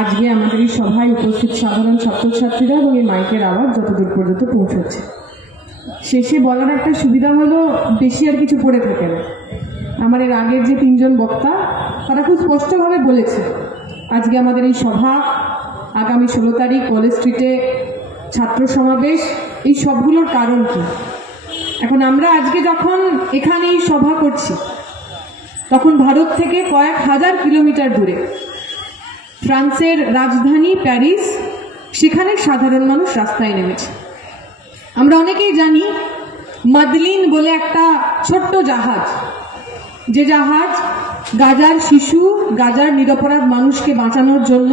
আজকে আমাদের এই সভায় উপস্থিত সাধারণ ছাত্রছাত্রীরা এবং এই মাইকের আওয়াজ যতদূর পর্যন্ত পৌঁছচ্ছে। শেষে বলার একটা সুবিধা হলো বেশি আর কিছু পড়ে থাকে না। আমার এর আগের যে তিনজন বক্তা তারা খুব স্পষ্টভাবে বলেছে আজকে আমাদের এই সভা, আগামী 16 তারিখ কলেজ স্ট্রিটে ছাত্র সমাবেশ, এই সবগুলোর কারণ কি। এখন আমরা আজকে যখন এখানে এই সভা করছি তখন ভারত থেকে কয়েক হাজার কিলোমিটার দূরে ফ্রান্সের রাজধানী প্যারিস, সেখানে সাধারণ মানুষ রাস্তায় নেমেছে। আমরা অনেকেই জানি মাদলিন বলে একটা ছোট্ট জাহাজ, যে জাহাজ গাজার শিশু, গাজার নিরপরাধ মানুষকে বাঁচানোর জন্য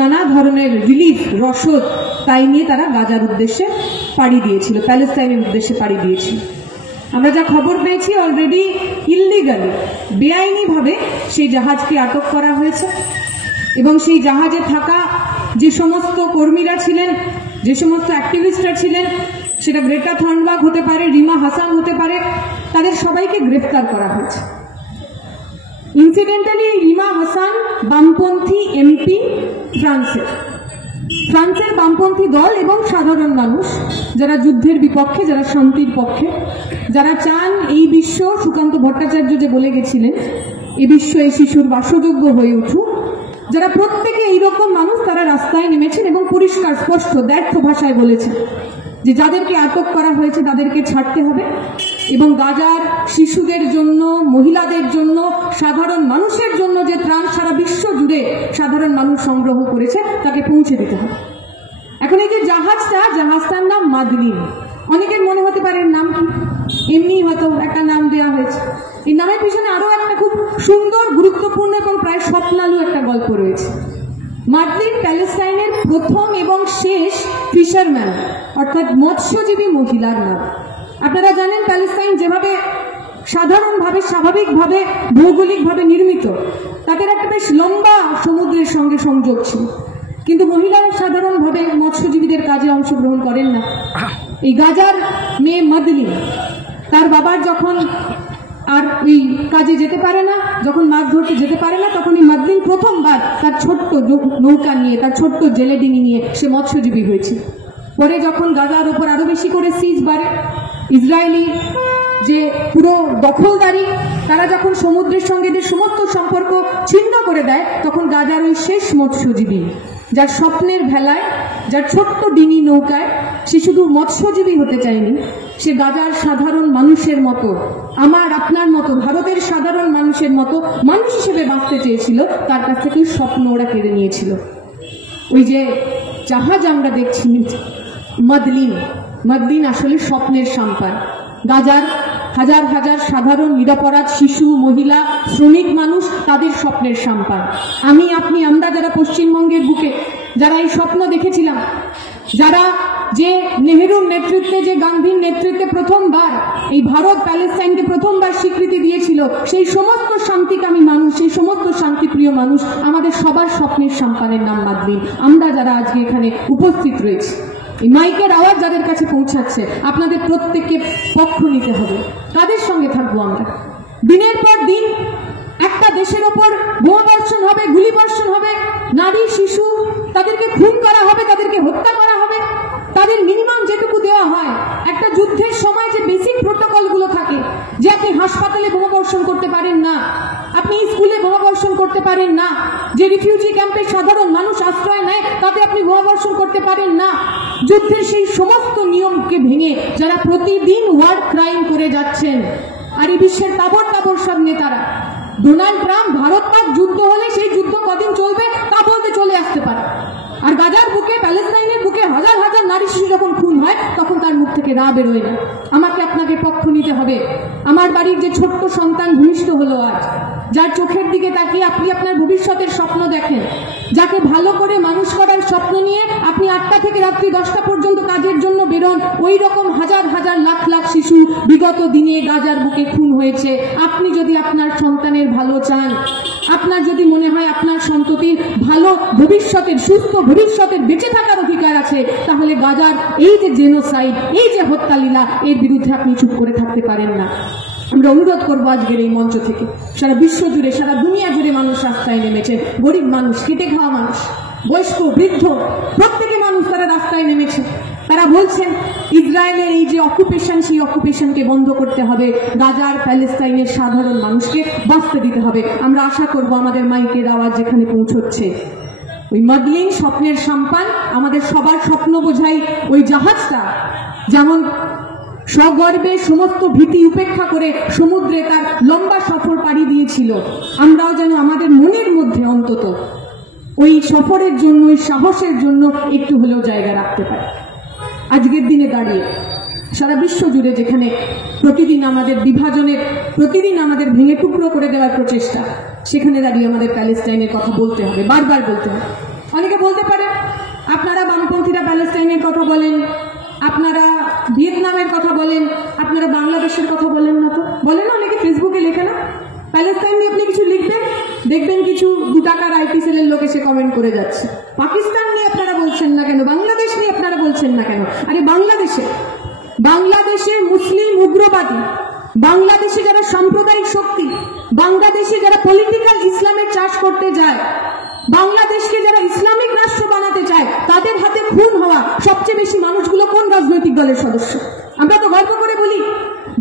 নানা ধরনের রিলিফ, রসদ তাই নিয়ে তারা গাজার উদ্দেশ্যে পাড়ি দিয়েছিল, প্যালেস্তাইনের উদ্দেশ্যে পাড়ি দিয়েছিল। আমরা যা খবর পেয়েছি অলরেডি ইললিগালি, বেআইনিভাবে সেই জাহাজকে আটক করা হয়েছে এবং সেই জাহাজে থাকা যে সমস্ত কর্মীরা ছিলেন, যে সমস্ত অ্যাক্টিভিস্টরা ছিলেন, সেটা গ্রেটা থার্নবার্গ হতে পারে, রিমা হাসান হতে পারে, তাদের সবাইকে গ্রেফতার করা হয়েছে। ইনসিডেন্টালি রিমা হাসান বামপন্থী এমপি ফ্রান্সের বামপন্থী দল এবং সাধারণ মানুষ যারা যুদ্ধের বিপক্ষে, যারা শান্তির পক্ষে, যারা চান এই বিশ্ব, সুকান্ত ভট্টাচার্য যে বলে গেছিলেন এই বিশ্ব এই শিশুর বাসযোগ্য হয়ে উঠুক, যারা প্রত্যেকে এইরকম মানুষ, তারা রাস্তায় নেমেছেন এবং পরিষ্কার স্পষ্ট দ্ব্যর্থ ভাষায় বলেছেন যে যাদেরকে আটক করা হয়েছে তাদেরকে ছাড়তে হবে এবং গাজার শিশুদের জন্য, মহিলাদের জন্য, সাধারণ মানুষের জন্য যে ত্রাণ সারা বিশ্ব জুড়ে সাধারণ মানুষ সংগ্রহ করেছে তাকে পৌঁছে দিতে হবে। এখন এই যে জাহাজটার নাম মাদলিন। অনেকের মনে হতে পারে নাম কি, এমনি হয়তো একটা নাম দেওয়া হয়েছে। এই নামের পিছনে আরো একটা খুব সুন্দর, গুরুত্বপূর্ণ এবং প্রায় স্বপ্নালু একটা গল্প রয়েছে। মাদলিন প্যালেস্টাইনের প্রথম এবং শেষ ফিশারম্যান অর্থাৎ মৎস্যজীবী মহিলার নাম। আপনারা জানেন প্যালেস্টাইন যেভাবে সাধারণভাবে, স্বাভাবিকভাবে, ভৌগোলিকভাবে নির্মিত, তাদের একটা বেশ লম্বা সমুদ্রের সঙ্গে সংযোগ ছিল, কিন্তু মহিলারা সাধারণভাবে মৎস্যজীবীদের কাজে অংশগ্রহণ করেন না। এই গাজার মেয়ে মাদলিন, তার বাবার যখন আর এই কাজে যেতে পারে না, যখন মাছ ধরতে যেতে পারে না, তখন এই মাদলিন প্রথমবার তার ছোট্ট নৌকা নিয়ে, তার ছোট্ট জেলে ডিঙি নিয়ে সে মৎস্যজীবী হয়েছিল। পরে যখন গাজার ওপর আরো বেশি করে সিজ বাড়ে, ইসরায়েলি যে পুরো দখলদারি, তারা যখন সমুদ্রের সঙ্গে যে সমস্ত সম্পর্ক ছিন্ন করে দেয়, তখন গাজার ওই শেষ মৎস্যজীবী, যার স্বপ্নের ভেলায়, যার ছোট্ট ডিঙি নৌকায় সে শুধু মৎস্যজীবী হতে চায়নি, সে গাজার সাধারণ মানুষের মতো, আমার আপনার মতো, ভারতের সাধারণ মানুষের মতো মানুষ হিসেবে বাঁচতে চেয়েছিল। তার কাছ থেকে স্বপ্ন ওরা কেড়ে নিয়েছিল। ওই যে জাহাজ আমরা দেখছি মাদলিন আসলে স্বপ্নের সাম্পান। গাজার হাজার হাজার সাধারণ নিরপরাধ শিশু, মহিলা, শ্রমিক মানুষ, তাদের স্বপ্নের সাম্পান। আমি, আপনি, আমরা যারা পশ্চিমবঙ্গের বুকে যারা এই স্বপ্ন দেখেছিলাম, যারা যে নেহেরুর নেতৃত্বে, যে গান্ধীর নেতৃত্বে প্রথমবার এই ভারত প্যালেস্টাইনকে প্রথমবার স্বীকৃতি দিয়েছিল, সেই সমস্ত শান্তিকামী মানুষ, সেই সমস্ত শান্তিপ্রিয় মানুষ, আমাদের সবার স্বপ্নের সাম্পানের নাম মাদলিন। আমরা যারা আজকে এখানে উপস্থিত রয়েছি, এই মাইকের আওয়াজ যাদের কাছে পৌঁছাচ্ছে, আপনাদের প্রত্যেককে পক্ষ নিতে হবে। কাদের সঙ্গে থাকবো আমরা? দিনের পর দিন একটা দেশের ওপর বোমাবর্ষণ হবে, গুলিবর্ষণ হবে, নারী, শিশু, তাদেরকে খুন করা হবে, তাদেরকে হত্যা করা হবে। তাদের মিনিমাম যেটুকু দেওয়া হয়, একটা যুদ্ধের সময় যে বেসিক প্রোটোকলগুলো থাকে, যে আপনি হাসপাতালে বোমাবর্ষণ করতে পারেন না, আপনি স্কুলে বোমাবর্ষণ করতে পারেন না, যে রিফিউজি ক্যাম্পে সাধারণ মানুষ আশ্রয় নেয় তাতে আপনি বোমাবর্ষণ করতে পারেন না, যুদ্ধের সেই সমস্ত নিয়মকে ভেঙে যারা প্রতিদিন ওয়ার ক্রাইম করে যাচ্ছেন, আর এই বিশ্বের তাবর সব নেতারা, ডোনাল্ড ট্রাম্প ভারত পাক যুদ্ধ হলে সেই যুদ্ধ কদিন চলবে তা বলতে চলে আসতে পারে, আর গাজার বুকে, প্যালেস্টাইনের বুকে হাজার হাজার নারী শিশু যখন খুন হয় তখন তার মুখ থেকে রা বেরোয় না। আমাকে আপনাকে পক্ষ নিতে হবে। আমার বাড়ির যে ছোট্ট সন্তান ভূমিষ্ঠ হলো আজ, যার চোখের দিকে তাকিয়ে আপনি আপনার ভবিষ্যতের স্বপ্ন দেখেন, যাকে ভালো করে মানুষ করার স্বপ্ন নিয়ে আপনি 8টা থেকে রাত্রি 10টা পর্যন্ত কাজের জন্য বেরোন, ওই রকম হাজার হাজার লাখ লাখ শিশু বিগত দিনে গাজার বুকে খুন হয়েছে। আপনি যদি আপনার সন্তানের ভালো চান, আপনার যদি মনে হয় আপনার সন্ততির ভালো ভবিষ্যতের, সুস্থ ভবিষ্যতের বেঁচে থাকার অধিকার আছে, তাহলে গাজার এই যে জেনোসাইড, এই যে হত্যালীলা, এর বিরুদ্ধে আপনি চুপ করে থাকতে পারেন না। আমরা অনুরোধ করবো আজকের এই মঞ্চ থেকে, সারা বিশ্ব জুড়ে, সারা দুনিয়া জুড়ে মানুষ রাস্তায় নেমেছে, গরিব মানুষ, খেটে খাওয়া মানুষ, বয়স্ক, বৃদ্ধ, প্রত্যেকে মানুষ তারা রাস্তায় নেমেছে। তারা বলছেন ইসরায়েলের এই যে অকুপেশন, সেই অকুপেশনকে বন্ধ করতে হবে, গাজার প্যালেস্তাইনের সাধারণ মানুষকে বাঁচতে দিতে হবে। আমরা আশা করব আমাদের মাইকের আওয়াজ যেখানে পৌঁছচ্ছে, ওই মদলিন স্বপ্নের সাম্পান, আমাদের সবার স্বপ্ন বোঝাই ওই জাহাজটা যেমন সগর্বে সমস্ত ভীতি উপেক্ষা করে সমুদ্রে তার লম্বা সফর পাড়ি দিয়েছিল, আমরাও যেন আমাদের মনের মধ্যে অন্তত ওই সফরের জন্য, ওই সাহসের জন্য একটু হলেও জায়গা রাখতে পারি। আজকের দিনে দাঁড়িয়ে সারা বিশ্ব জুড়ে যেখানে প্রতিদিন আমাদের বিভাজনের, প্রতিদিন আমাদের ভেঙে টুকরো করে দেওয়ার প্রচেষ্টা, সেখানে দাঁড়িয়ে আমাদের প্যালেস্টাইনের কথা বলতে হবে, বারবার বলতে হবে। অনেকে বলতে পারে আপনারা বামপন্থীরা প্যালেস্টাইনের কথা বলেন, আপনারা ভিয়েতনামের কথা বলেন, আপনারা বাংলাদেশের কথা বলেন না। তো বলেন না, অনেকে ফেসবুকে লেখে না, প্যালেস্টাইন নিয়ে আপনি কিছু লিখবেন, দেখবেন কিছু 2 টাকার আইটি সেলের লোক এসে কমেন্ট করে যাচ্ছে। পাকিস্তান নিয়ে আপনারা বলছেন না কেন, বাংলাদেশ নিয়ে আপনারা বলছেন না কেন? আরে বাংলাদেশে মুসলিম উগ্রবাদী, বাংলাদেশে যারা সাম্প্রদায়িক শক্তি, বাংলাদেশে যারা পলিটিক্যাল ইসলামের চাষ করতে যায়, বাংলাদেশকে যারা ইসলামিক রাষ্ট্র বানাতে চায়, তাদের হাতে খুন হওয়া সবচেয়ে বেশি মানুষগুলো কোন রাজনৈতিক দলের সদস্য? আমরা তো গর্ব করে বলি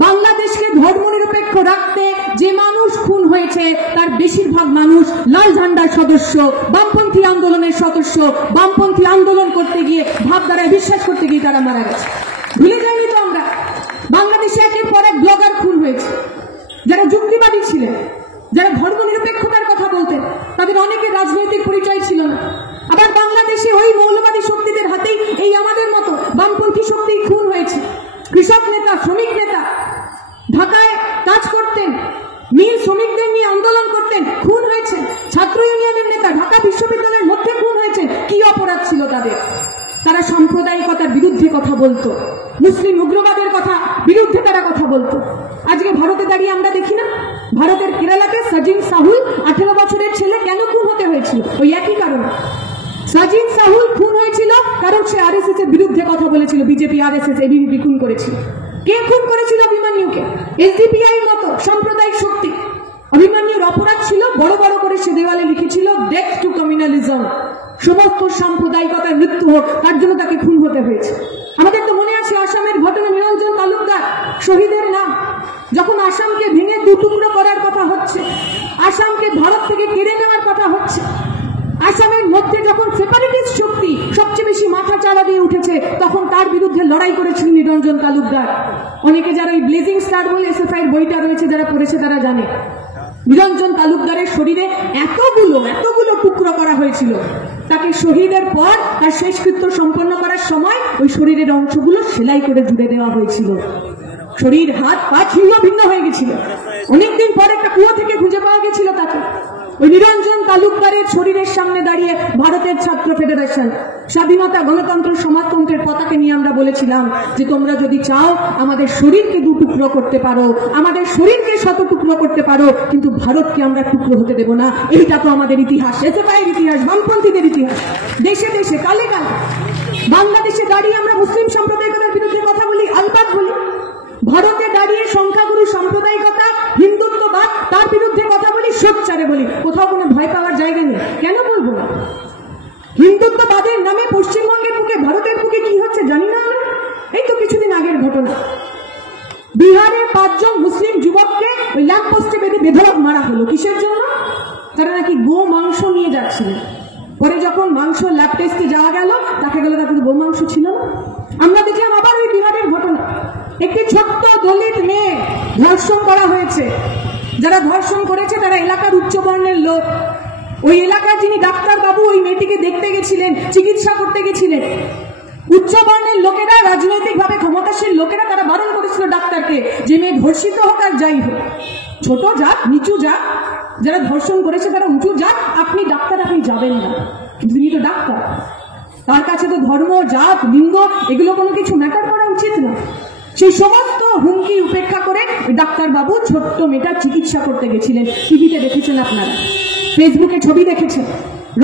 বাংলাদেশকে ধর্মনিরপেক্ষ রাখতে যে মানুষ খুন হয়েছে তার বেশিরভাগ মানুষ লাল ঝান্ডার সদস্য, বামপন্থী আন্দোলনের সদস্য, বামপন্থী আন্দোলন করতে গিয়ে, ভাবধারায় বিশ্বাস করতে গিয়ে তারা মারা গেছে। ভুলে যাইনি তো আমরা? বাংলাদেশে একের পর এক ব্লগার খুন হয়েছে, যারা যুক্তিবাদী ছিলেন, যারা ধর্মনিরপেক্ষতার কথা বলতেন, তাদের অনেকের রাজনৈতিক পরিচয় ছিল না। আবার বাংলাদেশে ওই মৌলবাদী শক্তিদের হাতেই এই আমাদের মতো বামপন্থী শক্তি খুন হয়েছে। কৃষক নেতা, শ্রমিক নেতা ঢাকায় কাজ করতেন, মিল শ্রমিকদের নিয়ে আন্দোলন করতেন, খুন হয়েছে। ছাত্র ইউনিয়নের নেতা ঢাকা বিশ্ববিদ্যালয়ের মধ্যে খুন হয়েছে। কি অপরাধ ছিল তাদের? তারা সাম্প্রদায়িকতার বিরুদ্ধে কথা বলতো, মুসলিম উগ্রবাদের কথা বিরুদ্ধে তারা কথা বলতো। আজকে ভারতে দাঁড়িয়ে আমরা দেখি না, ভারতের কেরালাতে সাজিন সাহুল 18 বছরের ছেলে কেন খুন হতে হয়েছিল? ওই একই কারণে। সাজিন সাহুল খুন হয়েছিল কারণ সে আরএসএস এর বিরুদ্ধে কথা বলেছিল। বিজেপি, আরএসএস, এবিভিপি খুন করেছিল। কে খুন করেছিল? অভিমন্যুকে। এসডিপিআই মতো সাম্প্রদায়িক শক্তি। অভিমন্যুর অপরাধ ছিল বড় বড় করে সে দেওয়ালে লিখেছিল ডেথ টু কমিউনালিজম, সমস্ত সাম্প্রদায়িকতার মৃত্যু হোক, তার জন্য তাকে খুন হতে হয়েছে। আমাদের তো মনে আছে আসামের ঘটনা, নিরঞ্জন তালুকদার শহীদের নাম। যখন আসামকে ভেঙে 2 টুকরো করার কথা হচ্ছে, আসামকে ভারত থেকে কেড়ে নেওয়ার কথা হচ্ছে, আসামের মধ্যে যখন সেপারেটিস্ট শক্তি সবচেয়ে বেশি মাথা চাড়া দিয়ে উঠেছে, তখন তার বিরুদ্ধে লড়াই করেছিলেন নিরঞ্জন তালুকদার। অনেকে যারা ওই ব্লেজিং স্টার বলে এসএফআই এর বইটা রয়েছে, যারা পড়েছে তারা জানে নিরঞ্জন তালুকদারের শরীরে এতগুলো টুকরো করা হয়েছিল। তাকে শহীদের পর তার শেষকৃত্য সম্পন্ন করার সময় ওই শরীরের অংশগুলো সেলাই করে জুড়ে দেওয়া হয়েছিল। শরীর, হাত, পা ছিন্ন ভিন্ন হয়ে গেছিল। অনেকদিন পর একটা কুয়ো থেকে খুঁজে পাওয়া গেছিল তাকে। ওই নিরঞ্জন তালুকদারের শরীরের সামনে দাঁড়িয়ে ভারতের ছাত্র ফেডারেশন স্বাধীনতা, গণতন্ত্র, সমাজতন্ত্রের পতাকা নিয়ে আমরা বলেছিলাম যে তোমরা যদি চাও আমাদের শরীরকে 2 টুকরো করতে পারো, আমাদের শরীরকে 100 টুকরো করতে পারো, কিন্তু ভারতকে আমরা টুকরো হতে দেব না। এইটা তো আমাদের ইতিহাস, এসএফআইয়ের ইতিহাস, বামপন্থীদের ইতিহাস। দেশে দেশে, কালে কালে বাংলাদেশে দাঁড়িয়ে আমরা মুসলিম সাম্প্রদায়িকতার বিরুদ্ধে কথা বলি, আলবাত বলি। ভারতে দাঁড়িয়ে সংখ্যাগুরু সাম্প্রদায়িকতা, হিন্দুত্ববাদ, তার বিরুদ্ধে কথা বলি, সোচ্চারে বলি। কোথাও কোনো ভয় পাওয়ার জায়গা নেই। কেন বলবো না? হিন্দুত্ববাদের নামে পশ্চিমবঙ্গের বুকে, ভারতের বুকে কি হচ্ছে জানি না আমরা? এই তো কিছুদিন আগের ঘটনা, বিহারে 5 জন মুসলিম যুবককে ওই ল্যাম্পপোস্টে বেঁধে বেধড়ক মারা হলো। কিসের জন্য? তারা নাকি গো মাংস নিয়ে যাচ্ছিলেন। পরে যখন মাংস ল্যাব টেস্টে যাওয়া গেল, দেখা গেল তাদের গো মাংস ছিল না। আমরা দেখলাম আবার ওই বিহারের ঘটনা, একটি ছোট্ট দলিত মেয়ে ধর্ষণ করা হয়েছে। যারা ধর্ষণ করেছে তারা এলাকার উচ্চবর্ণের লোক। ওই এলাকার যিনি ডাক্তার বাবু ওই মেয়েটিকে দেখতে গেছিলেন, চিকিৎসা করতে গেছিলেন, উচ্চবর্ণের লোকেরা, রাজনৈতিকভাবে ক্ষমতাশীল লোকেরা তারা বারণ করেছিল ডাক্তারকে যে মেয়ে ধর্ষিত হোক আর যাই হোক, ছোট জাত, নিচু জাত, যারা ধর্ষণ করেছে তারা উঁচু জাত, আপনি ডাক্তার, আপনি যাবেন না। কিন্তু তিনি তো ডাক্তার, তার কাছে তো ধর্ম, জাত, লিঙ্গ এগুলো কোনো কিছু ম্যাটার করা উচিত না। সেই সমস্ত হুমকি উপেক্ষা করে ডাক্তার বাবু ছোট্ট মেয়েটার চিকিৎসা করতে গেছিলেন। টিভিতে দেখেছেন আপনারা, ফেসবুকে ছবি দেখেছেন।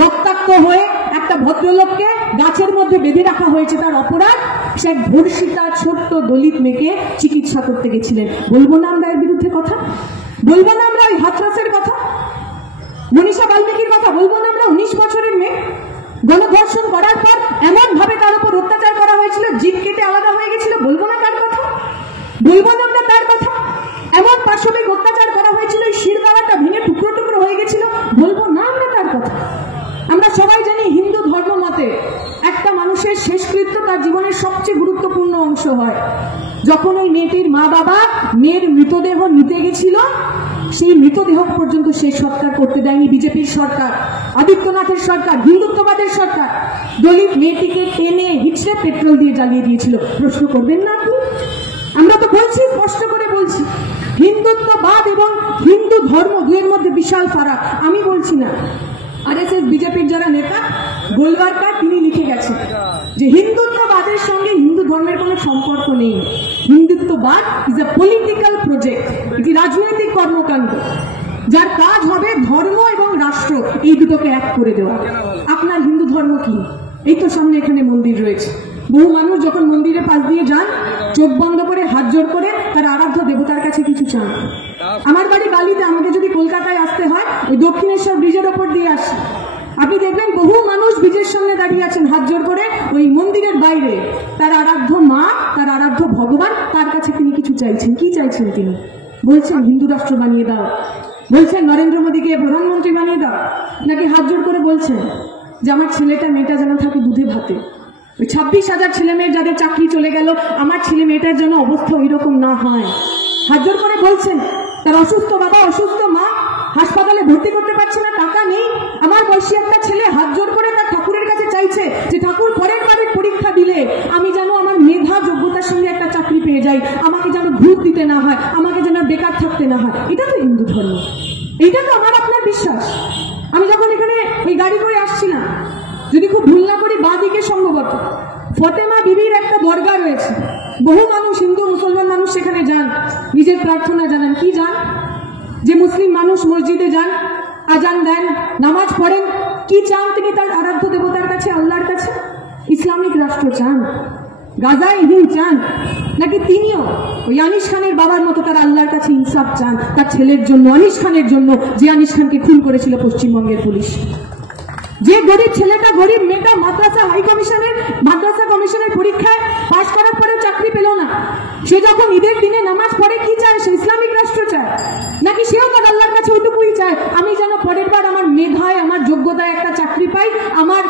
রক্তাক্ত হয়ে একটা ভদ্রলোককে গাছের মধ্যে বেঁধে রাখা হয়েছে, তার অপরাধ সে এক ধর্ষিতা ছোট্ট দলিত মেয়েকে চিকিৎসা করতে গেছিলেন। বলবো না আমরা এর বিরুদ্ধে কথা? বলবো না আমরা ওই হাথরসের কথা, মনীষা বাল্মীকির কথা? বলবো না আমরা 19 বছরের মেয়ে গণধর্ষণ করার পর এমন ভাবে তার উপর অত্যাচার করা হয়েছিল, জিভ কেটে আলাদা হয়ে গেছিল? বলবো না তার কথা? বলবো না আমরা তার কথা? এমন পাশবিক অত্যাচার করা হয়েছিল, শিরদাঁড়াটা ভেঙে টুকরো টুকরো হয়ে গেছিল? বলবো না আমরা তার কথা? আমরা সবাই জানি হিন্দু ধর্ম মতে একটা মানুষের শেষকৃত্য তার জীবনের সবচেয়ে গুরুত্বপূর্ণ অংশ হয়। যখন ওই মেয়েটির মা বাবা মেয়ের মৃতদেহ নিতে গেছিল, সেই মৃতদেহ পর্যন্ত শেষ সৎকার করতে দেয়নি বিজেপির সরকার, আদিত্যনাথের সরকার, হিন্দুত্ববাদের সরকার। দলিত মেয়েটিকে টেনে হিচড়ে পেট্রোল দিয়ে জ্বালিয়ে দিয়েছিল। প্রশ্ন করবেন না আপনি? আমরা তো বলছি, স্পষ্ট করে বলছি, হিন্দুত্ববাদ এবং হিন্দু ধর্ম দুয়ের মধ্যে বিশাল ফারাক। আমি বলছি না, আরএসএস বিজেপির যারা নেতা গোলবারকার তিনি লিখে গেছেন যে হিন্দুত্ববাদের সঙ্গে হিন্দু ধর্মের কোনো সম্পর্ক নেই। হিন্দুত্ববাদ ইজ এ পলিটিক্যাল প্রজেক্ট, এটি রাজনৈতিক কর্মকাণ্ড যার কাজ হবে ধর্ম এবং রাষ্ট্র এই দুটোকে এক করে দেওয়া। আপনার হিন্দু ধর্ম কি? এই তো সামনে এখানে মন্দির রয়েছে, বহু মানুষ যখন মন্দিরের পাশ দিয়ে যান চোখ বন্ধ করে হাত জোড় করে তার আরাধ্য দেবতার কাছে কিছু চান। আমার বাড়ি বালিতে, আমাকে যদি কলকাতায় আসতে হয় ওই দক্ষিণেশ্বর ব্রিজের ওপর দিয়ে আসি, আপনি দেখবেন বহু মানুষ ব্রিজের সামনে দাঁড়িয়ে আছেন হাত জোড় করে ওই মন্দিরের বাইরে তার আরাধ্য মা, তার আরাধ্য ভগবান, তার কাছে তিনি কিছু চাইছেন। কি চাইছেন তিনি? বলছেন হিন্দু রাষ্ট্র বানিয়ে দাও, বলছেন নরেন্দ্র মোদীকে প্রধানমন্ত্রী বানিয়ে দাও, নাকি হাত জোড় করে বলছেন যে আমার ছেলেটা মেয়েটা যেন থাকে দুধে ভাতে? ওই 26,000 ছেলে মেয়ের যাদের চাকরি চলে গেল, আমার ছেলে মেয়েটার জন্য অবস্থা ওই রকম না হয়। হাত জোড় করে বলছেন তার অসুস্থ বাবা, অসুস্থ মা হাসপাতালে ভর্তি করতে পারছে না, টাকা নেই। আমার বয়সী একটা ছেলে হাত জোড় করে তার ঠাকুরের কাছে চাইছে যে ঠাকুর পরের বারের পরীক্ষা দিলে আমি যেন আমার মেধা যোগ্যতার সঙ্গে একটা চাকরি পেয়ে যাই, আমাকে যেন ঘুষ দিতে না হয়, আমাকে যেন বেকার থাকতে না হয়। এটা তো হিন্দু ধর্ম, এটা তো আমার আপনার বিশ্বাস। আমি যখন এখানে ওই গাড়ি করে আসছিলাম, যদি খুব ভুল না করি বাঁ দিকে সম্ভবত ফতেমা বিবির একটা দরগা রয়েছে, বহু মানুষ হিন্দু মুসলমান মানুষ সেখানে যান, নিজের প্রার্থনা জানান। কি যান? যে মুসলিম মানুষ মসজিদে যান, আজান দেন, নামাজ পড়েন, কি চান তিনি তার আরাধ্য দেবতার কাছে, আল্লাহর কাছে? ইসলামিক রাষ্ট্র চান, গাজায় হিন্দ চান, নাকি তিনিও ওই আনিস খানের বাবার মতো তার আল্লাহর কাছে ইনসাফ চান তার ছেলের জন্য, আনিস খানের জন্য, যে আনিস খানকে খুন করেছিল পশ্চিমবঙ্গের পুলিশ? যে গরিব ছেলেটা, গরিব মেয়েটা মাদ্রাসা কমিশনের পরীক্ষায় পাশ করার পরেও চাকরি পেল না, সে যখন ঈদের দিনে নামাজ পড়ে কি চায়? সে ইসলামিক রাষ্ট্র চায়, নাকি সেও তার আল্লাহর কাছে ওইটুকুই চায় আমি যেন পরের বার আমার মেধায় আমার যোগ্যতায় একটা চাকরি পাই, আমার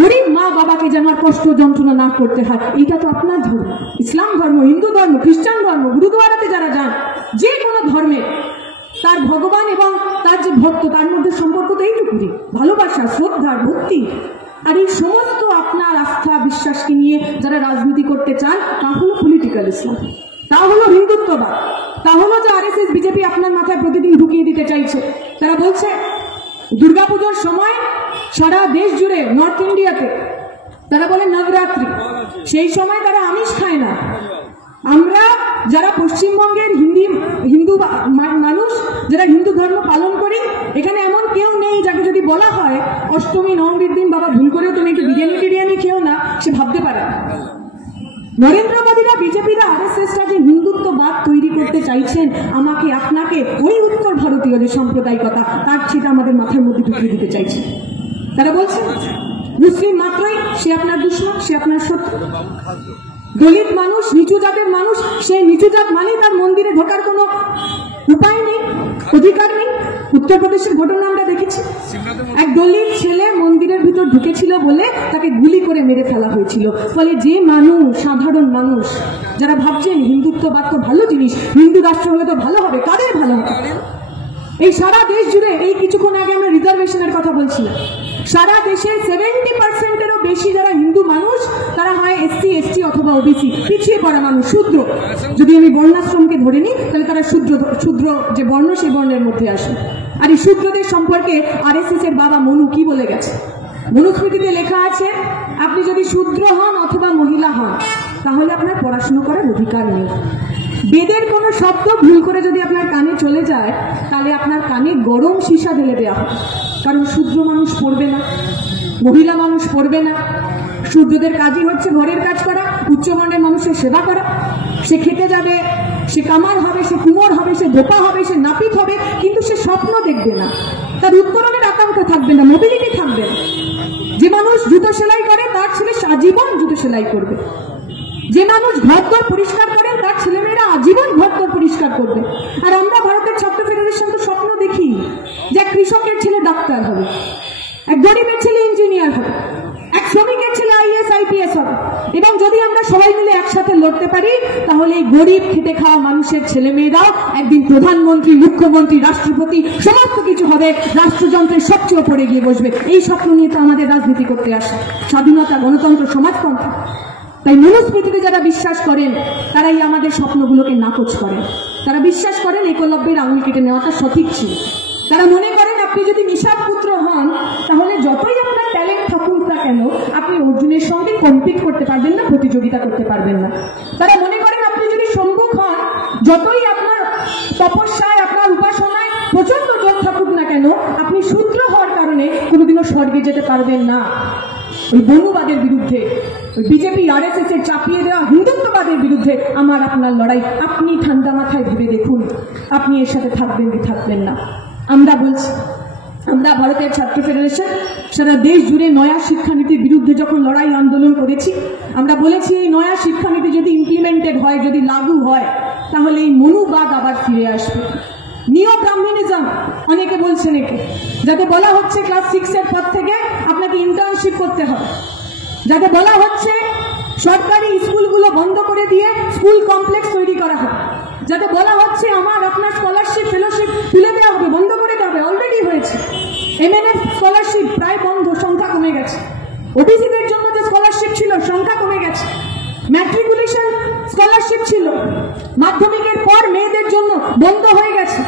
গরিব মা বাবাকে যেন আর কষ্ট যন্ত্রণা না করতে হয়? এইটা তো আপনার ধর্ম, ইসলাম ধর্ম, হিন্দু ধর্ম, খ্রিস্টান ধর্ম, গুরুদুয়ারাতে যারা যান, যে কোনো ধর্মের তার ভগবান এবং তার যে ভক্ত তার মধ্যে সম্পর্ক তো এইটুকুই, ভালোবাসা, শ্রদ্ধা, ভক্তি। আর এই সমস্ত আপনার আস্থা বিশ্বাসকে নিয়ে যারা রাজনীতি করতে চান তা হলো পলিটিক্যাল ইসলাম, তা হলো হিন্দুত্ববাদ, তা হলো যে আরএসএস বিজেপি আপনার মাথায় প্রতিদিন ঢুকিয়ে দিতে চাইছে। তারা বলছে দুর্গাপুজোর সময় সারা দেশ জুড়ে নর্থ ইন্ডিয়াতে তারা বলে নবরাত্রি, সেই সময় তারা আমিষ খায় না। আমরা যারা পশ্চিমবঙ্গের হিন্দু মানুষ, যারা হিন্দু ধর্ম পালন করি, এখানে এমন কেউ নেই যাকে যদি বলা হয় অষ্টমী নবমীর দিন বাবা ভুল করেও তুমি একটু বিরিয়ানি খেও না, সে ভাবতে পারে। নরেন্দ্র মোদীরা, বিজেপিরা, আরএসএসরা যে হিন্দুত্ববাদ তৈরি করতে চাইছেন আমাকে আপনাকে, ওই উত্তর ভারতীয় যে সাম্প্রদায়িকতা তার সেটা আমাদের মাথার মধ্যে ঢুকিয়ে দিতে চাইছে। তারা বলছে মুসলিম মাত্রই সে আপনার দুশমন, সে আপনার শত্রু। দলিত মানুষ, নিচু জাতের মানুষ, সে নিচু জাত মানে তার মন্দিরে ঢোকার কোনো উপায় নেই, অধিকার নেই। উত্তরপ্রদেশের ঘটনা আমরা দেখেছি, এক দলিত ছেলে মন্দিরের ভিতর ঢুকেছিল বলে তাকে গুলি করে মেরে ফেলা হয়েছিল। ফলে যে মানুষ, সাধারণ মানুষ যারা ভাবছেন হিন্দুত্ববাদ তো ভালো জিনিস, হিন্দু রাষ্ট্র হলে তো ভালো হবে, কাদের ভালো হবে? এই সারা দেশ জুড়ে, এই কিছুক্ষণ আগে আমরা রিজার্ভেশনের কথা বলছিলাম, সারা দেশে 70%-এরও বেশি যারা হিন্দু মানুষ তারা হয় এসসি, এসটি অথবা ওবিসি, পিছিয়ে পড়া মানুষ, শূদ্র। যদি আমি বর্ণাশ্রমকে ধরে নিই তাহলে তারা শূদ্র যে বর্ণ সেই বর্ণের মধ্যে আসে। আর এই শূদ্রদের সম্পর্কে আরএসএস এর বাবা মনু কি বলে গেছে? মনুস্মৃতিতে লেখা আছে আপনি যদি শূদ্র হন অথবা মহিলা হন তাহলে আপনার পড়াশুনো করার অধিকার নেই। বেদের কোনো শব্দ ভুল করে যদি আপনার কানে চলে যায় তাহলে আপনার কানে গরম সীসা ঢেলে দেওয়া হয়, কারণ শূদ্র মানুষ পড়বে না, মহিলা মানুষ পড়বে না, সূর্যদের কাজই হচ্ছে ঘরের কাজ করা, উচ্চবর্ণের মানুষের সেবা করা। সে খেতে যাবে, সে কামার হবে, সে কুমোর হবে, সে ধোপা হবে, সে নাপিত হবে, কিন্তু সে স্বপ্ন দেখবে না, তার উত্তরণের আকাঙ্ক্ষা থাকবে না, মোবিলিটি থাকবে না। যে মানুষ জুতো সেলাই করে তার ছেলে আজীবন জুতো সেলাই করবে। যে মানুষ ঘরদোর পরিষ্কার করেন তার ছেলেমেয়েরা আজীবন ঘরদোর পরিষ্কার করবে। আর আমরা ভারতের ছাত্র ফেডারেশন তো স্বপ্ন দেখি যে এক কৃষকের ছেলে ডাক্তার হবে, এক গরিবের ছেলে ইঞ্জিনিয়ার হবে, এক শ্রমিকের ছেলে আইএস আইপিএস হবে। এবং যদি আমরা সবাই মিলে একসাথে লড়তে পারি তাহলে এই গরিব খেটে খাওয়া মানুষের ছেলেমেয়েরাও একদিন প্রধানমন্ত্রী, মুখ্যমন্ত্রী, রাষ্ট্রপতি সমস্ত কিছু হবে, রাষ্ট্রযন্ত্রের সবচেয়ে উপরে গিয়ে বসবে। এই স্বপ্ন নিয়ে তো আমাদের রাজনীতি করতে আসে, স্বাধীনতা, গণতন্ত্র, সমাজতন্ত্র। তাই মনুস্মৃতিতে যারা বিশ্বাস করেন তারাই আমাদের স্বপ্নগুলোকে নাকচ করেন। তারা বিশ্বাস করেন একলব্যের আঙুল কেটে নেওয়াটা সঠিক ছিল। তারা মনে করেন আপনি যদি নিশার পুত্র হন তাহলে যতই আপনার ট্যালেন্ট থাকুক না কেন আপনি অর্জুনের সঙ্গে কম্পিট করতে পারবেন না, প্রতিযোগিতা করতে পারবেন না। তারা মনে করেন আপনি যদি সম্মুখ হন, যতই আপনার তপস্যায়, আপনার উপাসনায় প্রচন্ড জোর থাকুক না কেন, আপনি শূদ্র হওয়ার কারণে কোনোদিনও স্বর্গে যেতে পারবেন না। ওই বনুবাদের বিরুদ্ধে, ওই বিজেপি আরএসএস এর চাপিয়ে দেওয়া হিন্দুত্ববাদের বিরুদ্ধে আমার আপনার লড়াই। আপনি ঠান্ডা মাথায় ভেবে দেখুন আপনি এর সাথে থাকবেন কি থাকবেন না। আমরা বলছি, আমরা ভারতের ছাত্র ফেডারেশন সারা দেশ জুড়ে নয়া শিক্ষানীতির বিরুদ্ধে যখন লড়াই আন্দোলন করেছি, আমরা বলেছি এই নয়া শিক্ষানীতি যদি ইমপ্লিমেন্টেড হয়, যদি লাগু হয়, তাহলে এই মনুবাদ আবার ফিরে আসবে। নিও ব্রাহ্মণিজম অনেকে বলছেন একে, যাতে বলা হচ্ছে ক্লাস 6 এর পর থেকে আপনাকে ইন্টার্নশিপ করতে হবে, যাতে বলা হচ্ছে সরকারি স্কুলগুলো বন্ধ করে দিয়ে স্কুল কমপ্লেক্স তৈরি করা হয়, যাতে বলা হচ্ছে আমার আপনার স্কলারশিপ, ফেলোশিপ তুলে দেওয়া হবে, বন্ধ করে দেওয়া হবে। অলরেডি হয়েছে। এমএনএফ স্কলারশিপ প্রায় বন্ধ, সংখ্যা কমে গেছে। ওবিসিদের জন্য যে স্কলারশিপ ছিল সংখ্যা কমে গেছে। ম্যাট্রিকুলেশন স্কলারশিপ ছিল, মাধ্যমিকের পর মেয়েদের জন্য বন্ধ হয়ে গেছে।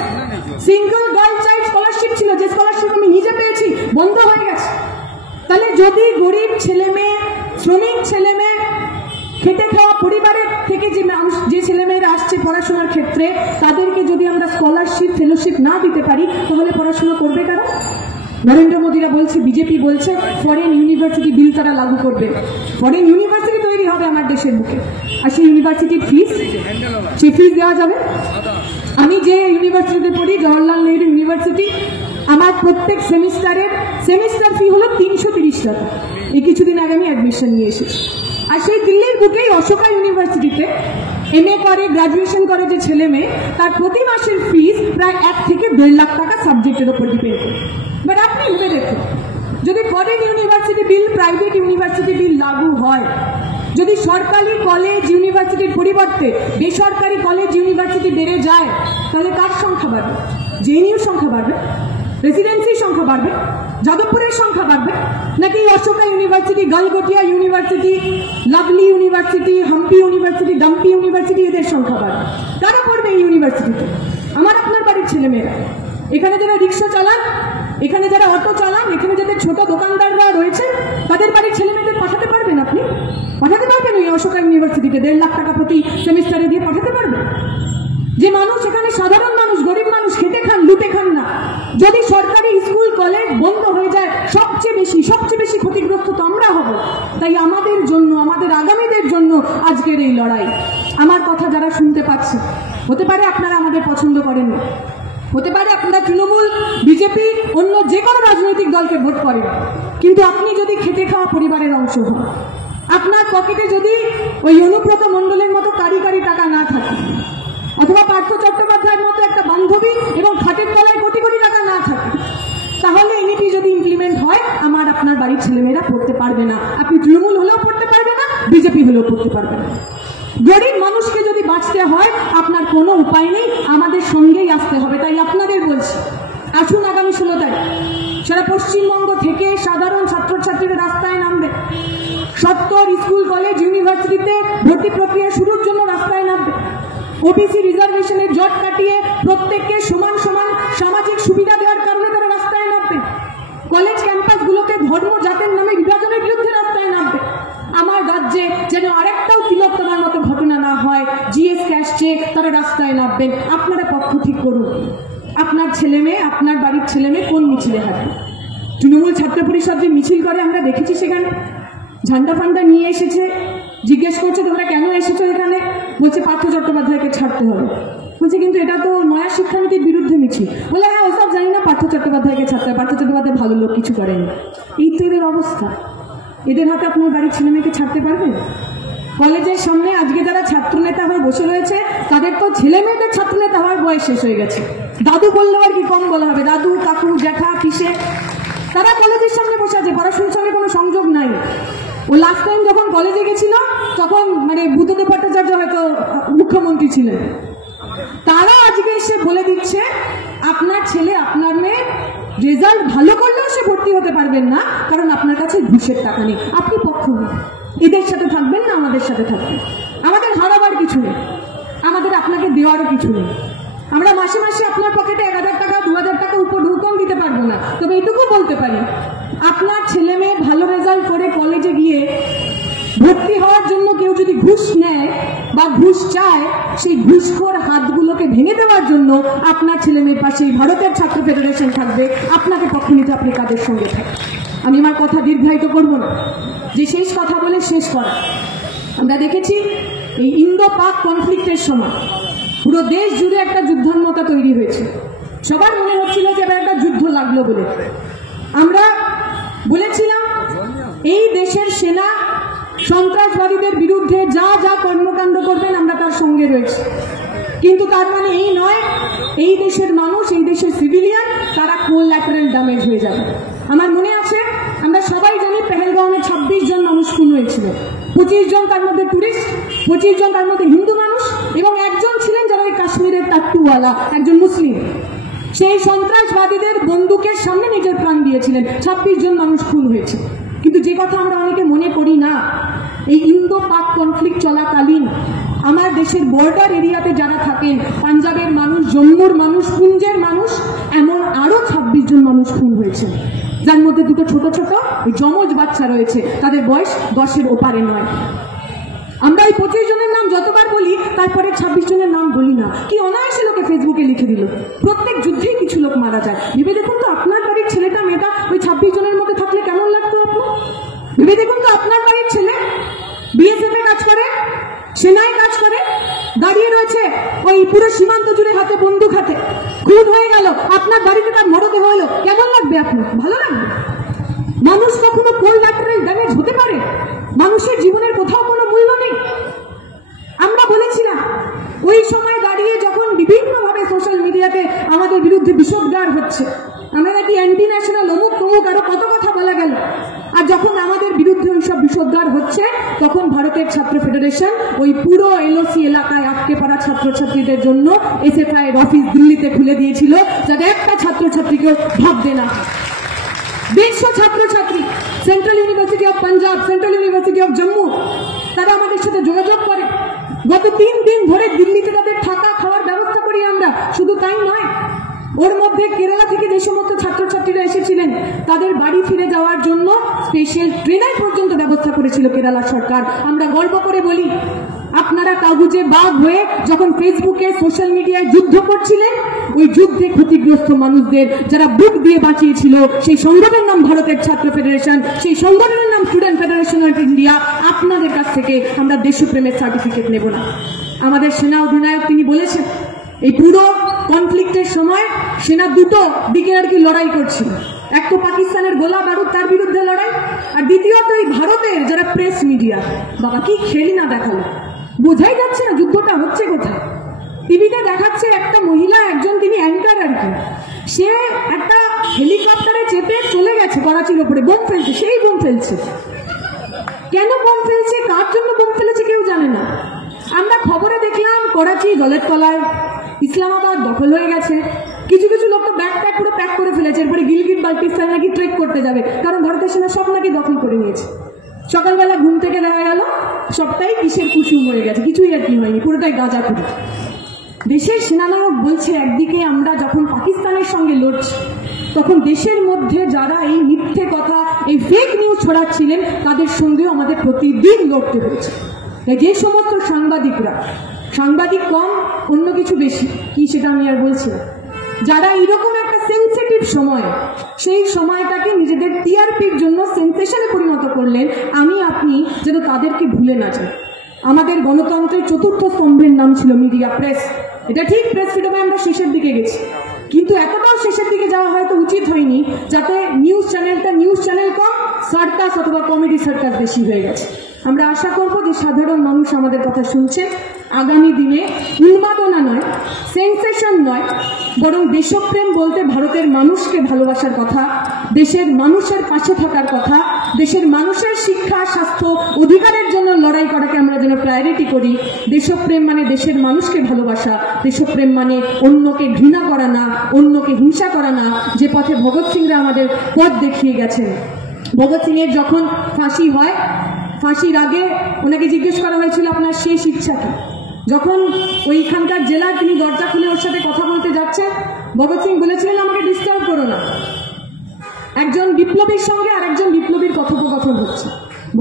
সিঙ্গল গার্ল চাইল্ড স্কলারশিপ ছিল, যে স্কলারশিপ আমি নিজে পেয়েছি, বন্ধ হয়ে গেছে। তাহলে যদি গরিব ছেলে মেয়ে, শ্রমিক ছেলে মেয়ে, খেটে খাওয়া পরিবারের থেকে যে ছেলেমেয়েরা আসছে পড়াশোনার ক্ষেত্রে, তাদেরকে যদি আমরা স্কলারশিপ, ফেলোশিপ না দিতে পারি তাহলে পড়াশোনা করবে কারা? নরেন্দ্র মোদীরা বলছে, বিজেপি বলছে ফরেন ইউনিভার্সিটি বিল তারা লাগু করবে। ফরেন ইউনিভার্সিটি তৈরি হবে আমার দেশের বুকে, আর সেই ইউনিভার্সিটির ফিস, সেই ফিস দেওয়া যাবে? আমি যে ইউনিভার্সিটিতে পড়ি, জওহরলাল নেহরু ইউনিভার্সিটি, আমার প্রত্যেক সেমিস্টার ফি হলো 330 টাকা। এই কিছুদিন আগে আমি অ্যাডমিশন নিয়ে এসেছি। আর সেই দিল্লির বুকেই অশোকা ইউনিভার্সিটিতে এমএ করে, গ্রাজুয়েশন করে যে ছেলে মেয়ে, তার প্রতি মাসের ফিস প্রায় 1 থেকে 1.5 লাখ টাকা সাবজেক্টের উপর ডিপেন্ড করে। বাট আপনি ভেবে দেখুন, যদি ফরেন ইউনিভার্সিটি বিল, প্রাইভেট ইউনিভার্সিটি বিল লাগু হয়, যদি সরকারি কলেজ ইউনিভার্সিটির পরিবর্তে বেসরকারি কলেজ ইউনিভার্সিটি বেড়ে যায়, তাহলে কার সংখ্যা বাড়বে? জেএনইউর সংখ্যা বাড়বে, রেসিডেন্সির সংখ্যা বাড়বে, যাদবপুরের সংখ্যা বাড়বে, নাকি Ashoka university, Galgotia university, Lovely university, Hampi university, ডাম্পি ইউনিভার্সিটি, এদের সংখ্যা বাড়বে? কারা পড়বে এই ইউনিভার্সিটিতে? আমার আপনার বাড়ির ছেলেমেয়েরা। এখানে যারা রিক্সা চালান, এখানে যারা অটো চালান, এখানে যাদের ছোট দোকানদাররা রয়েছে, তাদের বাড়ির ছেলেমেয়েদের পাঠাতে পারবেন? আপনি পাঠাতে পারবেন ওই অশোকা ইউনিভার্সিটিতে 1.5 লাখ টাকা প্রতি সেমিস্টারে দিয়ে পাঠাতে পারবেন? যে মানুষ এখানে সাধারণ মানুষ, গরিব মানুষ, খেটে খান, লুটে খান না, যদি সরকারি স্কুল কলেজ বন্ধ হয়ে যায়, সবচেয়ে বেশি ক্ষতিগ্রস্ত তো আমরা হব। তাই আমাদের জন্য, আমাদের আগামীদের জন্য আজকের এই লড়াই। আমার কথা যারা শুনতে পাচ্ছে, হতে পারে আপনারা আমাদের পছন্দ করেন না, হতে পারে আপনারা তৃণমূল, বিজেপি, অন্য যে কোনো রাজনৈতিক দলকে ভোট করেন, কিন্তু আপনি যদি খেটে খাওয়া পরিবারের অংশ হন, আপনার পকেটে যদি ওই অনুব্রত মণ্ডলের মতো কারি টাকা না থাকে, অথবা পার্থ চট্টোপাধ্যায়ের মতো একটা বান্ধবী এবং খাটের তলায় কোটি টাকা না থাকে, তাহলে এনইপি যদি ইমপ্লিমেন্ট হয়, আমার আপনার বাড়ির ছেলেমেয়েরা পড়তে পারবে না। আপনি তৃণমূল হলেও পড়তে পারবে না, বিজেপি হলেও পড়তে পারবে না। গরিব মানুষকে যদি বাঁচতে হয়, আপনার কোনো উপায় নেই, আমাদের সঙ্গেই আসতে হবে। তাই আপনাদের বলছি, আসুন আগামী 16 তারিখ সারা পশ্চিমবঙ্গ থেকে সাধারণ ছাত্রছাত্রীরা রাস্তায় নামবে। 70 স্কুল, কলেজ, ইউনিভার্সিটিতে ভর্তি প্রক্রিয়া শুরুর জন্য রাস্তায় নামবে। ওবিসি রিজার্ভেশনের জট কাটিয়ে প্রত্যেককে সমান সামাজিক সুবিধা দেওয়ার কারণে তারা রাস্তায় নামবে। কলেজ ক্যাম্পাসগুলোকে ধর্ম, জাতের নামে বিভাজনের বিরুদ্ধে রাস্তায় নামবে। আমার রাজ্যে যেন আরেকটাও তিলোত্তমার মতো ঘটনা না হয়, জিএস ক্যাশ চেক, তারা রাস্তায় নামবেন। আপনারা পক্ষ ঠিক করুন, আপনার ছেলে মেয়ে, আপনার বাড়ির ছেলে মেয়ে কোন মিছিলে হাঁটবে? তৃণমূল ছাত্র পরিষদ যে মিছিল করে আমরা ঝান্ডা ফান্ডা নিয়ে এসেছে, জিজ্ঞেস করছে তোমরা কেন এসেছো এখানে, বলছে পার্থ চট্টোপাধ্যায়কে ছাড়তে হবে। বলছে কিন্তু এটা তো নয়া শিক্ষানীতির বিরুদ্ধে মিছিল। বলে হ্যাঁ ওসব জানি না, পার্থ চট্টোপাধ্যায়কে ছাড়তে হবে, পার্থ চট্টোপাধ্যায় ভালো লোক, কিছু করেনি। এই তো এদের অবস্থা। এদের হাতে আপনার বাড়ির ছেলে মেয়েকে ছাড়তে পারবেন? কলেজের সামনে আজকে যারা ছাত্রনেতা হয়ে বসে রয়েছে তাদের তো ছেলে মেয়েদের ছাত্রনেতা হওয়ার বয়স শেষ হয়ে গেছে। দাদু বললেও আর কি কম বলা হবে, দাদু কাকু জ্যাঠা পিসে তারা কলেজের সামনে বসে আছে, পড়াশোনার সঙ্গে কোনো সংযোগ নাই। ও লাস্ট টাইম যখন কলেজে গেছিল তখন বুদ্ধদেব ভট্টাচার্য হয়তো মুখ্যমন্ত্রী ছিলেন। তারা আজকে এসে বলে দিচ্ছে আপনার ছেলে আপনার মেয়ে রেজাল্ট ভালো করলেও সে ভর্তি হতে পারবেন না, কারণ আপনার কাছে ঘুষের টাকা নেই। আপনি পক্ষ নেই, এদের সাথে থাকবেন না আমাদের সাথে থাকবেন। আমাদের হারাবার কিছু নেই, আমাদের আপনাকে দেওয়ারও কিছু নেই। আমরা মাসে মাসে আপনার পকেটে 1000 টাকা 2000 টাকা উপঢৌকন দিতে পারবো না, তবে এইটুকু বলতে পারি আপনার ছেলে মেয়ে ভালো রেজাল্ট করে কলেজে গিয়ে ভর্তি হওয়ার জন্য কেউ যদি ঘুষ নেয় বা ঘুষ চায়, সেই ঘুষখোর হাতগুলোকে ভেঙে দেওয়ার জন্য আপনার ছেলে মেয়ের পাশে ভারতের ছাত্র ফেডারেশন থাকবে। আপনাকে পক্ষ নিতে আপনি কাদের সঙ্গে থাকবেন। আমি আমার কথা দীর্ঘায়িত করব না, যে শেষ কথা বলে শেষ করা। আমরা দেখেছি এই ইন্দো পাক কনফ্লিক্টের সময় পুরো দেশ জুড়ে একটা যুদ্ধাত্মতা তৈরি হয়েছে। সবার মনে হচ্ছিল যে এবার একটা যুদ্ধ লাগলো বলে। আমরা বলেছিলাম এই দেশের সেনা সন্ত্রাসবাদীদের বিরুদ্ধে যা যা কর্মকাণ্ড করবেন আমরা তার সঙ্গে রয়েছি, কিন্তু তার মানে এই নয় এই দেশের মানুষ, এই দেশের সিভিলিয়ান তারা কোল্যাটারাল ড্যামেজ হয়ে যাবে। আমার মনে আছে আমরা সবাই জানি পেহেলগাঁওয়ে 26 জন মানুষ খুন হয়েছিল, 25 জন তার মধ্যে টুরিস্ট, 25 জন তার মধ্যে হিন্দু মানুষ এবং একজন ছিলেন যারা ওই কাশ্মীরের টাট্টুওয়ালা একজন মুসলিম। সেই সন্ত্রাসবাদীদের বন্দুকের সামনে নিজের প্রাণ দিয়েছিলেন, 26 জন মানুষ খুন হয়েছে। কিন্তু যে কথা আমরা অনেকে মনে করি না, এই ইন্দো পাক কনফ্লিক্ট চলাকালীন আমার দেশের বর্ডার এরিয়াতে যারা থাকেন, পাঞ্জাবের মানুষ, জম্মুর মানুষ, পুঞ্জের মানুষ, এমন আরো 26 জন মানুষ খুন হয়েছে, যার মধ্যে দুটো ছোট ছোট যমজ বাচ্চা রয়েছে, তাদের বয়স 10-এর ওপারে নয়। আমরা এই 25 জনের নাম যতবার বলি তারপরে 26 জনের নাম বলি না। কি অনায়াসে লোকে ফেসবুকে লিখে দিল। প্রত্যেক যুদ্ধেই কিছু লোক মারা যায়। ভেবে দেখুন তো আপনার বাড়ির ছেলেটা মেয়েটা ওই 26 জনের মধ্যে থাকলে কেমন লাগতো আপনার? ভেবে দেখুন তো আপনার বাড়ির ছেলে বিএসএফ এ কাজ করে, সেনায় কাজ করে, দাঁড়িয়ে রয়েছে ওই পুরো সীমান্ত জুড়ে হাতে বন্দুক হাতে, খুন হয়ে গেল, আপনার বাড়িতে তার মরদেহ হলো, কেমন লাগবে আপনার? ভালো লাগবে? মানুষ কখনো কোল্যাটারাল ড্যামেজ হতে পারে? মানুষের জীবনের কোথাও কোনো মূল্য নেই? আমরা বলেছিলাম ওই সময় দাঁড়িয়ে যখন বিভিন্নভাবে সোশ্যাল মিডিয়াতে আমাদের বিরুদ্ধে বিষোদ্গার হচ্ছে, আমরা নাকি অ্যান্টি ন্যাশনাল, অমুক তমুক, আরো কত কথা বলা গেল, আর যখন আমাদের বিরুদ্ধে ওইসব বিষোদ্গার হচ্ছে তখন ভারতের ছাত্র ফেডারেশন ওই পুরো এলওসি এলাকায় আটকে পড়া ছাত্রছাত্রীদের জন্য এসএফআই এর অফিস দিল্লিতে খুলে দিয়েছিল, যাতে একটা ছাত্রছাত্রীকেও ভাববে না। 150 ছাত্রছাত্রী central university of Punjab, central university of Jammu, তারা আমাদের সাথে যোগাযোগ করে। গত 3 দিন ধরে দিল্লিতে তাদের থাকা খাওয়ার ব্যবস্থা করি আমরা। শুধু তাই নয়, ওর মধ্যে কেরালা থেকে যে সমস্ত ছাত্রছাত্রীরা এসেছিলেন তাদের বাড়ি ফিরে যাওয়ার জন্য স্পেশাল ট্রেনের পর্যন্ত ব্যবস্থা করেছিল কেরালা সরকার। আমরা গর্ব করে বলি আপনারা কাগুজে বাঘ হয়ে যখন ফেসবুকে সোশ্যাল মিডিয়ায় যুদ্ধ করছিলেন, ওই যুদ্ধে ক্ষতিগ্রস্ত মানুষদের যারা বুক দিয়ে বাঁচিয়েছিল সেই সংগঠনের নাম ভারতের ছাত্র ফেডারেশন, সেই সংগঠনের নাম স্টুডেন্ট ফেডারেশন অফ ইন্ডিয়া। আপনাদের কাছ থেকে আমরা দেশপ্রেমের সার্টিফিকেট নেব না। আমাদের সেনা অধিনায়ক তিনি বলেছেন এই পুরো কনফ্লিক্টের সময় সেনা দুটো দিকে আর কি লড়াই করছিল। এক তো পাকিস্তানের গোলা বারুদ, তার বিরুদ্ধে লড়াই, আর দ্বিতীয়ত এই ভারতের যারা প্রেস মিডিয়া। বাবা কি খেলি না দেখালো, বোঝাই যাচ্ছে না যুদ্ধটা হচ্ছে কোথায়। টিভিতে দেখাচ্ছে একটা মহিলা, একজন তিনি অ্যাঙ্কার আর কি, সে একটা হেলিকপ্টারে চেপে চলে গেছে করাচির ওপরে, বোম ফেলছে, সেই বোম ফেলছে। কেন বোম ফেলছে, কার জন্য বোম ফেলেছে কেউ জানে না। আমরা খবরে দেখলাম করাচি জলের তলায়, ইসলামাবাদ দখল হয়ে গেছে, কিছু কিছু লোক তো ব্যাগ প্যাক পুরো প্যাক করে ফেলেছে, এরপরে গিলগিট বাল্টিস্তান নাকি ট্রেক করতে যাবে, কারণ ভারতের সেনা সব নাকি দখল করে নিয়েছে। সকালবেলা ঘুম থেকে দেখা গেল সবটাই কিসের কুসুম হয়ে গেছে, কিছুই আর কি হয়নি, পুরোটাই গাঁজা করে। দেশের সেনানায়ক বলছে একদিকে আমরা যখন পাকিস্তানের সঙ্গে লড়ছি তখন দেশের মধ্যে যারা এই মিথ্যে কথা, এই ফেক নিউজ ছড়াচ্ছিলেন তাদের সঙ্গেও আমাদের প্রতিদিন লড়তে হয়েছে। যে সমস্ত সাংবাদিক কম, অন্য কিছু বেশি, কি সেটা আমি আর বলছি না, যারা এইরকম একটা সেন্সিটিভ সময়, সেই সময়টাকে নিজেদের টিআরপির জন্য সেন্সেশনে পরিণত করলেন। আমি আপনি যেন তাদেরকে ভুলে না যাই। আমাদের গণতন্ত্রের চতুর্থ স্তম্ভের নাম ছিল মিডিয়া, প্রেস। এটা ঠিক, প্রেস ফ্রিডমে আমরা শেষের দিকে গেছি, কিন্তু এতটাও শেষের দিকে যাওয়া হয়তো উচিত হয়নি যাতে নিউজ চ্যানেল কম, সার্কাস অথবা কমেডি সার্কাস বেশি হয়ে গেছে। আমরা আশা করব যে সাধারণ মানুষ আমাদের কথা শুনছেন, আগামী দিনে উন্মাদনা নয়, সেন্সেশন নয়, বরং দেশপ্রেম বলতে ভারতের মানুষকে ভালোবাসার কথা, দেশের মানুষের পাশে থাকার কথা, দেশের মানুষের শিক্ষা, স্বাস্থ্য, অধিকারের জন্য লড়াই করাকে আমরা যেন প্রায়োরিটি করি। দেশপ্রেম মানে দেশের মানুষকে ভালোবাসা, দেশপ্রেম মানে অন্যকে ঘৃণা করা না, অন্যকে হিংসা করা না, যে পথে ভগৎ সিংরা আমাদের পথ দেখিয়ে গেছেন। ভগৎ সিং এর যখন ফাঁসি হয়, ফাঁসির আগে ওনাকে জিজ্ঞেস করা হয়েছিল আপনার শেষ ইচ্ছা কি। যখন ওইখানকার জেলার তিনি দরজা খুলে ওর সাথে কথা বলতে যাচ্ছেন, ভগৎ সিং বলেছিলেন আমাকে ডিস্টার্ব করো না। একজন বিপ্লবীর সঙ্গে আরেকজন বিপ্লবীর কথোপকথন হচ্ছে।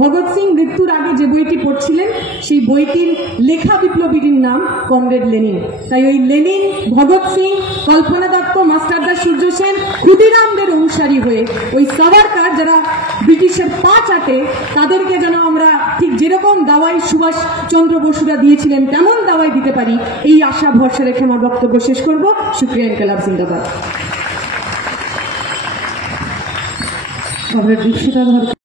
ভগৎ সিং মৃত্যুর আগে যে বইটি পড়ছিলেন, সেই বইটির লেখা বিপ্লবীটির নাম কমরেড লেনিন। তাই ওই লেনিন, ভগৎ সিং, কল্পনা দত্ত, মাস্টারদা সূর্য সেন, ক্ষুদিরামদের অনুসারী হয়ে ওই সাভারকার যারা ব্রিটিশের পা চাটে, তাদেরকে যেন আমরা ঠিক যেরকম দাওয়াই সুভাষ চন্দ্র বসুরা দিয়েছিলেন তেমন দাওয়াই দিতে পারি, এই আশা ভরসা রেখে আমার বক্তব্য শেষ করব। শুক্রিয়া, ইনকলাব জিন্দাবাদ। কমরেড দীক্ষিতা